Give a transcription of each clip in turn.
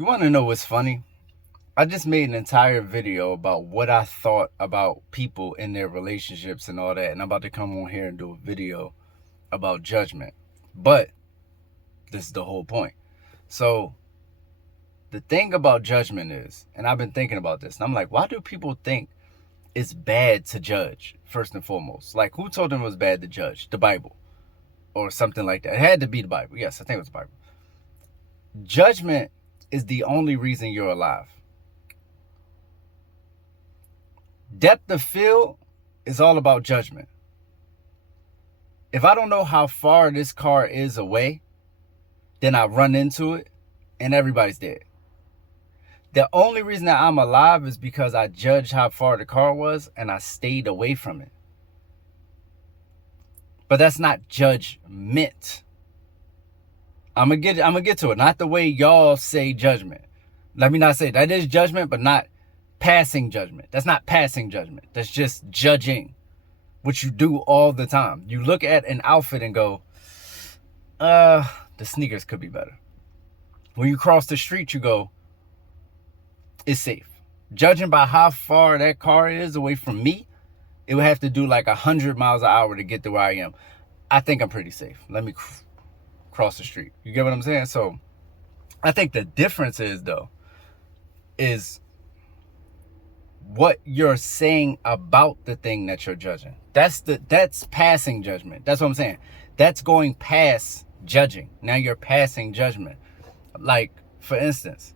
You want to know what's funny? I just made an entire video about what I thought about people in their relationships and all that. And I'm about to come on here and do a video about judgment. But this is the whole point. So the thing about judgment is, and I've been thinking about this, and I'm like, why do people think it's bad to judge, first and foremost? Like, who told them it was bad to judge? The Bible or something like that. It had to be the Bible. Yes, I think it was the Bible. Judgment is the only reason you're alive. Depth of field is all about judgment. If I don't know how far this car is away, then I run into it and everybody's dead. The only reason that I'm alive is because I judged how far the car was and I stayed away from it. But that's not judgment. I'm gonna get to it. Not the way y'all say judgment. Let me not say that is judgment, but not passing judgment. That's not passing judgment. That's just judging, which you do all the time. You look at an outfit and go, the sneakers could be better. When you cross the street, you go, it's safe. Judging by how far that car is away from me, it would have to do like 100 miles an hour to get to where I am. I think I'm pretty safe. Let me cross the street. You get what I'm saying? So I think the difference is, though, is what you're saying about the thing that you're judging. That's passing judgment. That's what I'm saying. That's going past judging. Now you're passing judgment. Like, for instance,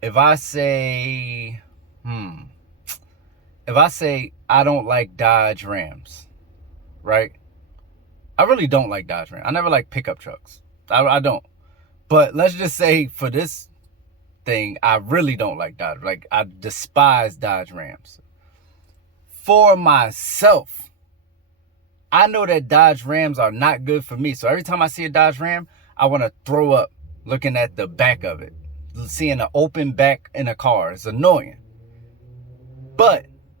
if I say I don't like Dodge Rams, right? I really don't like Dodge Rams. I never like pickup trucks. I don't. But let's just say for this thing, I really don't like Dodge. Like, I despise Dodge Rams. For myself, I know that Dodge Rams are not good for me. So every time I see a Dodge Ram, I want to throw up looking at the back of it. Seeing an open back in a car is annoying.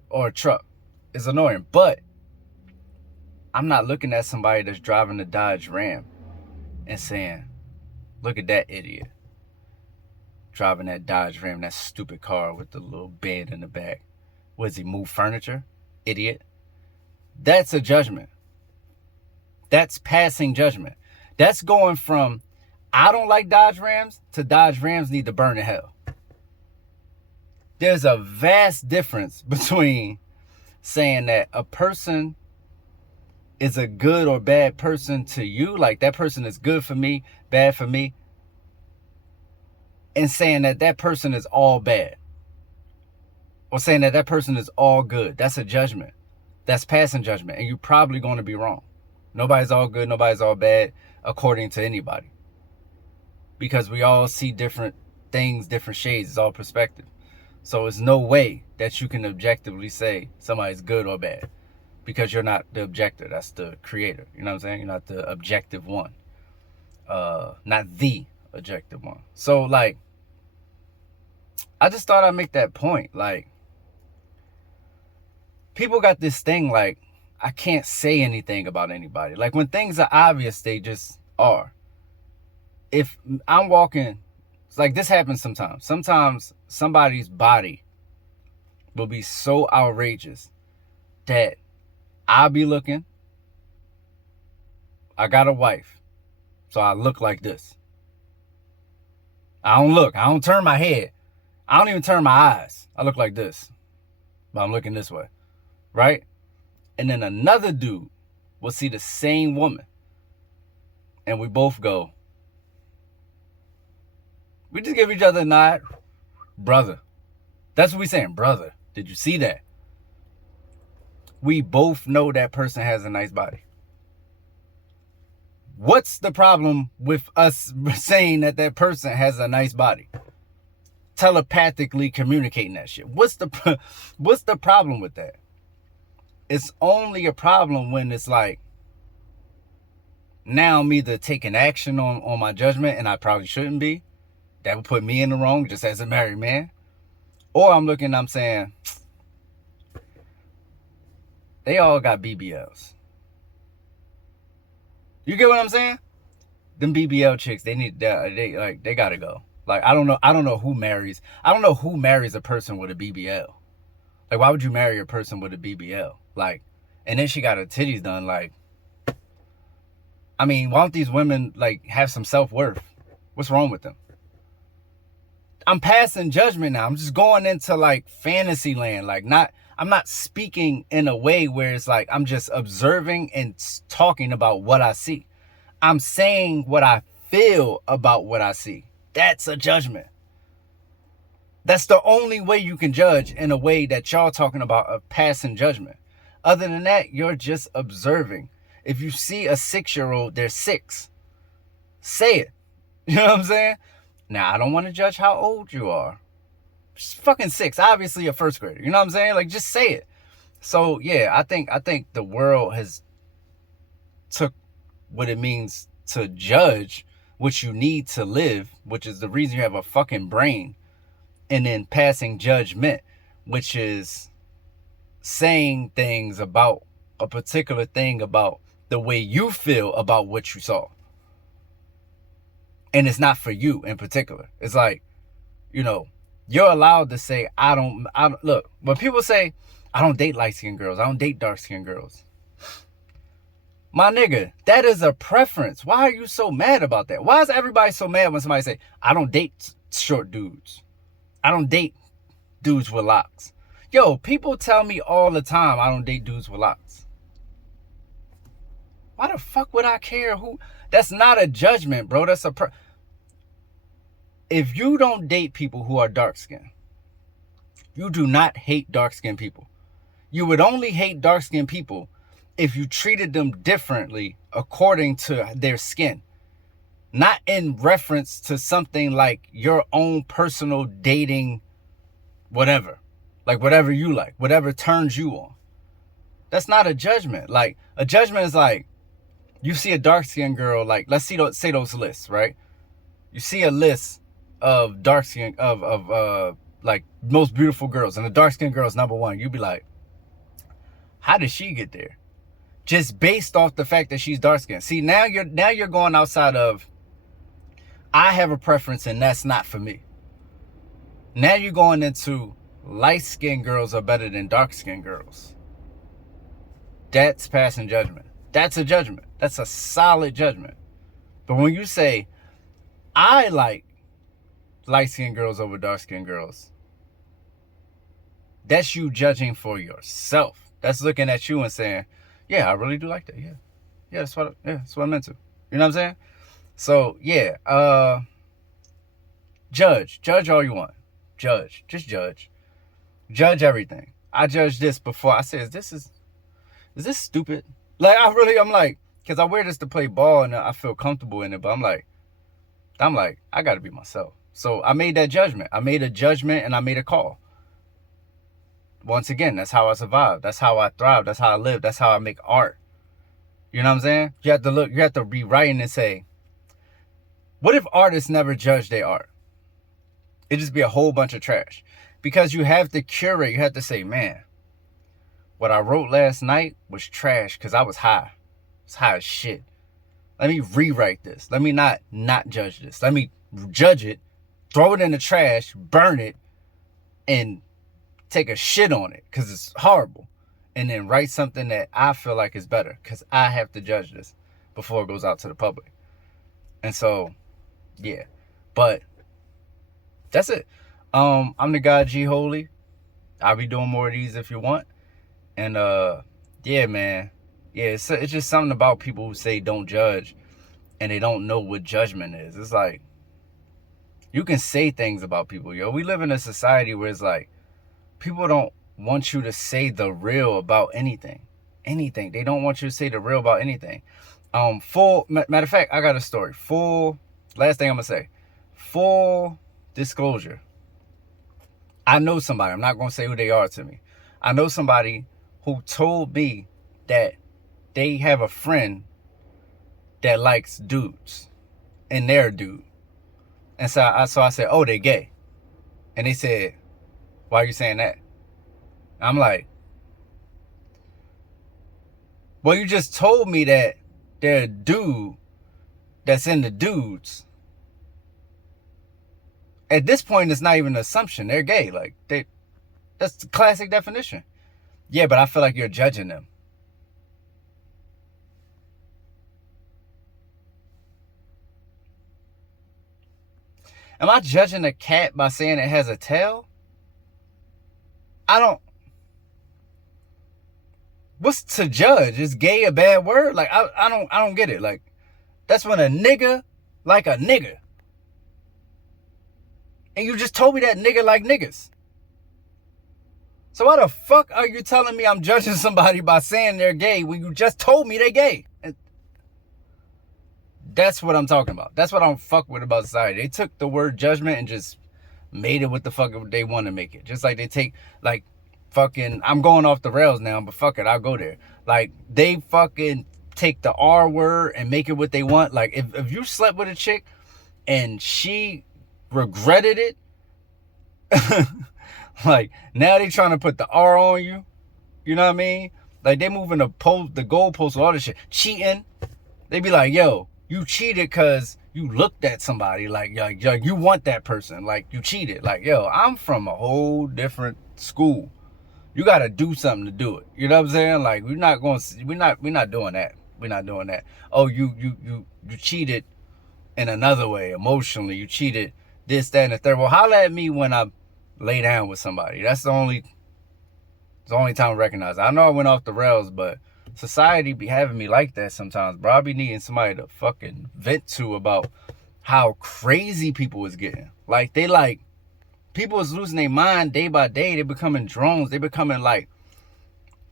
Or a truck is annoying. But I'm not looking at somebody that's driving a Dodge Ram and saying, look at that idiot driving that Dodge Ram, that stupid car with the little bed in the back. What does he move furniture? Idiot. That's a judgment. That's passing judgment. That's going from I don't like Dodge Rams to Dodge Rams need to burn in hell. There's a vast difference between saying that a person is a good or bad person to you, like that person is good for me, bad for me, and saying that that person is all bad, or saying that that person is all good. That's a judgment. That's passing judgment, and you're probably going to be wrong. Nobody's all good, nobody's all bad, according to anybody, because we all see different things, different shades. It's all perspective. So it's no way that you can objectively say somebody's good or bad, because you're not the objector. That's the creator. You know what I'm saying? You're not the objective one. Not the objective one. So, like, I just thought I'd make that point. Like, people got this thing like, I can't say anything about anybody. Like, when things are obvious, they just are. If I'm walking, it's like this happens sometimes. Sometimes somebody's body will be so outrageous that I'll be looking. I got a wife, so I look like this. I don't look. I don't turn my head. I don't even turn my eyes. I look like this, but I'm looking this way, right? And then another dude will see the same woman, and we both go. We just give each other a nod. Brother. That's what we're saying. Brother, did you see that? We both know that person has a nice body. What's the problem with us saying that that person has a nice body? Telepathically communicating that shit. What's the problem with that? It's only a problem when it's like, now I'm either taking action on my judgment, and I probably shouldn't be. That would put me in the wrong just as a married man. Or I'm looking, I'm saying, they all got BBLs. You get what I'm saying? Them BBL chicks, they gotta go. Like, I don't know who marries a person with a BBL. Like, why would you marry a person with a BBL? Like, and then she got her titties done. Like, I mean, why don't these women, like, have some self-worth? What's wrong with them? I'm passing judgment now. I'm just going into, like, fantasy land. Like, I'm not speaking in a way where it's like I'm just observing and talking about what I see. I'm saying what I feel about what I see. That's a judgment. That's the only way you can judge in a way that y'all talking about a passing judgment. Other than that, you're just observing. If you see a 6-year-old, they're 6. Say it. You know what I'm saying? Now, I don't want to judge how old you are. Just fucking 6. Obviously a first grader. You know what I'm saying? Like, just say it. So, yeah, I think the world has took what it means to judge what you need to live, which is the reason you have a fucking brain, and then passing judgment, which is saying things about a particular thing about the way you feel about what you saw. And it's not for you in particular. It's like, you know, you're allowed to say, I don't look, when people say, I don't date light-skinned girls, I don't date dark-skinned girls. My nigga, that is a preference. Why are you so mad about that? Why is everybody so mad when somebody say, I don't date short dudes? I don't date dudes with locks. Yo, people tell me all the time I don't date dudes with locks. Why the fuck would I care who? That's not a judgment, bro. That's if you don't date people who are dark-skinned, you do not hate dark-skinned people. You would only hate dark-skinned people if you treated them differently according to their skin. Not in reference to something like your own personal dating, whatever. Like whatever you like, whatever turns you on. That's not a judgment. Like, a judgment is like, you see a dark-skinned girl, like, let's say those lists, right? You see a list of dark-skinned, like, most beautiful girls, and the dark-skinned girl is number 1. You'd be like, how did she get there? Just based off the fact that she's dark-skinned. See, now you're going outside of, I have a preference and that's not for me. Now you're going into, light-skinned girls are better than dark-skinned girls. That's passing judgment. That's a judgment. That's a solid judgment. But when you say, I like light-skinned girls over dark-skinned girls, that's you judging for yourself. That's looking at you and saying, yeah, I really do like that. Yeah, that's what I'm into. You know what I'm saying? So, yeah, judge all you want. Just judge everything. I judged this before. I said, is this stupid? Like, I'm like, because I wear this to play ball and I feel comfortable in it, but I'm like, I got to be myself. So I made that judgment. I made a judgment and I made a call. Once again, that's how I survive. That's how I thrive. That's how I live. That's how I make art. You know what I'm saying? You have to be writing and say, what if artists never judge their art? It'd just be a whole bunch of trash. Because you have to curate. You have to say, man, what I wrote last night was trash because I was high. It's high as shit. Let me rewrite this. Let me not judge this. Let me judge it, throw it in the trash, burn it, and take a shit on it because it's horrible. And then write something that I feel like is better because I have to judge this before it goes out to the public. And so, yeah. But that's it. I'm the guy G Holy. I'll be doing more of these if you want. And yeah, man. Yeah, it's just something about people who say don't judge and they don't know what judgment is. It's like, you can say things about people, yo. We live in a society where it's like, people don't want you to say the real about anything. Anything. They don't want you to say the real about anything. Matter of fact, I got a story. Last thing I'm going to say. Full disclosure. I know somebody. I'm not going to say who they are to me. I know somebody who told me that they have a friend that likes dudes. And they're a dude. And so I said, oh, they gay. And they said, why are you saying that? I'm like, well, you just told me that they're a dude that's into dudes. At this point, it's not even an assumption. They're gay. Like, that's the classic definition. Yeah, but I feel like you're judging them. Am I judging a cat by saying it has a tail? I don't. What's to judge? Is gay a bad word? Like, I don't get it. Like, that's when a nigga like a nigga. And you just told me that nigga like niggas. So why the fuck are you telling me I'm judging somebody by saying they're gay when you just told me they're gay? And that's what I'm talking about. That's what I don't fuck with about society. They took the word judgment and just made it what the fuck they want to make it. Just like they take, like, fucking, I'm going off the rails now, but fuck it, I'll go there. Like, they fucking take the R word and make it what they want. Like, if you slept with a chick and she regretted it, like, now they trying to put the R on you. You know what I mean? Like, they moving the goalposts, all this shit. Cheating. They be like, yo, you cheated because you looked at somebody. Like, you want that person. Like, you cheated. Like, yo, I'm from a whole different school. You got to do something to do it. You know what I'm saying? Like, we're not doing that. We're not doing that. Oh, you cheated in another way, emotionally. You cheated this, that, and the third. Well, holla at me when I lay down with somebody. That's the only time I recognize it. I know I went off the rails, but society be having me like that sometimes, bro. I be needing somebody to fucking vent to about how crazy people is getting. Like, people is losing their mind day by day. They becoming drones. They becoming, like,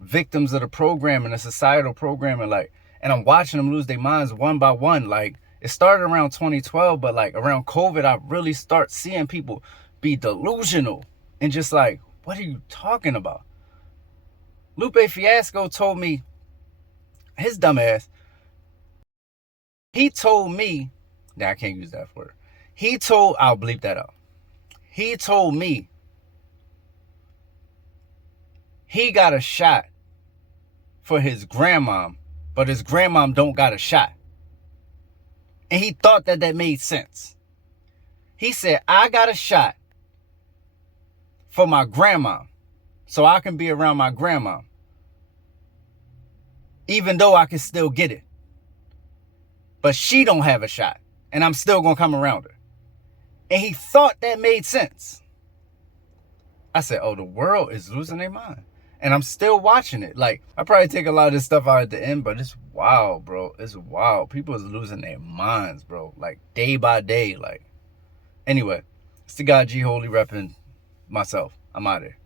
victims of the programming, the societal programming. Like, and I'm watching them lose their minds one by one. Like, it started around 2012, but, like, around COVID, I really start seeing people be delusional and just like, what are you talking about? Lupe Fiasco told me, his dumb ass, he told me, nah, I can't use that word. I'll bleep that out. He told me he got a shot for his grandmom, but his grandmom don't got a shot. And he thought that made sense. He said, I got a shot for my grandma, so I can be around my grandma, even though I can still get it. But she don't have a shot, and I'm still gonna come around her. And he thought that made sense. I said, oh, the world is losing their mind. And I'm still watching it. Like, I probably take a lot of this stuff out at the end, but it's wild, bro. It's wild. People is losing their minds, bro. Like, day by day. Like, anyway, it's the guy G Holy repping myself. I'm out of here.